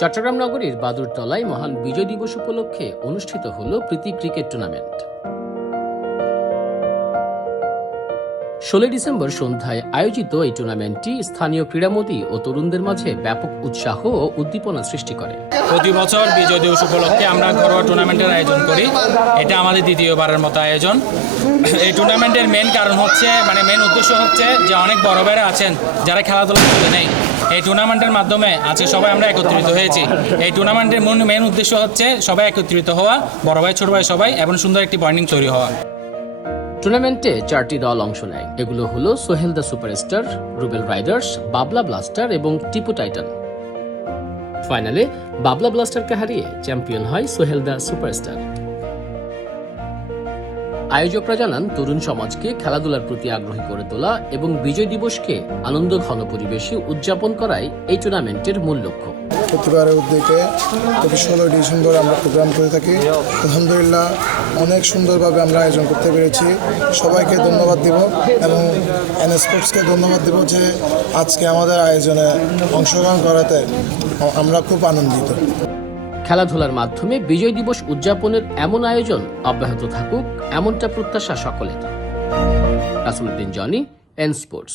চট্টগ্রাম নগরীর বাদুরতলায় মহান বিজয় দিবস উপলক্ষে অনুষ্ঠিত হল প্রীতি ক্রিকেট টুর্নামেন্ট। 16 ডিসেম্বর সন্ধ্যায় আয়োজিত এই টুর্নামেন্টটি স্থানীয় ক্রীড়ামোদী ও তরুণদের মাঝে ব্যাপক উৎসাহ ও উদ্দীপনা সৃষ্টি করে। প্রতি বছর বিজয় দিবস উপলক্ষে আমরা ঘরোয়া টুর্নামেন্টের আয়োজন করি। এটা আমাদের দ্বিতীয়বারের মতো আয়োজন। এই টুর্নামেন্টের মেন কারণ হচ্ছে মেন উদ্দেশ্য হচ্ছে যে অনেক বড় ভাইরা আছেন যারা খেলাধুলা করতে নেই। এই টুর্নামেন্টের মাধ্যমে আজকে সবাই আমরা একত্রিত হয়েছি। এই টুর্নামেন্টের মেন উদ্দেশ্য হচ্ছে সবাই একত্রিত হওয়া, বড় ভাই ছোট ভাই সবাই, এবং সুন্দর একটি বন্ডিং তৈরি হওয়া। টুর্নামেন্টে 4টি দল অংশ নেয়। এগুলো হলো Sohel the superstar, Rubel Riders, Babla blaster এবং টিপু টাইটান। ফাইনালে বাবলা ব্লাস্টারকে হারিয়ে চ্যাম্পিয়ন হয় সোহেল দ্য সুপারস্টার। আয়োজকরা জানান, তরুণ সমাজকে খেলাধুলার প্রতি আগ্রহী করে তোলা এবং বিজয় দিবসকে আনন্দ ঘন পরিবেশে উদযাপন করাই এই টুর্নামেন্টের মূল লক্ষ্য। প্রতিবারের উদ্যোগে প্রতি 16 ডিসেম্বর আমরা প্রোগ্রাম করে থাকি। আলহামদুলিল্লাহ অনেক সুন্দরভাবে আমরা আয়োজন করতে পেরেছি। সবাইকে ধন্যবাদ দিব এবং এনএস স্পোর্টসকে ধন্যবাদ দিব যে আজকে আমাদের আয়োজনে অংশগ্রহণ করাতে আমরা খুব আনন্দিত। খেলাধুলার মাধ্যমে বিজয় দিবস উদযাপনের এমন আয়োজন অব্যাহত থাকুক, এমনটা প্রত্যাশা সকলের। রাসূলউদ্দিন জনি, এন স্পোর্টস।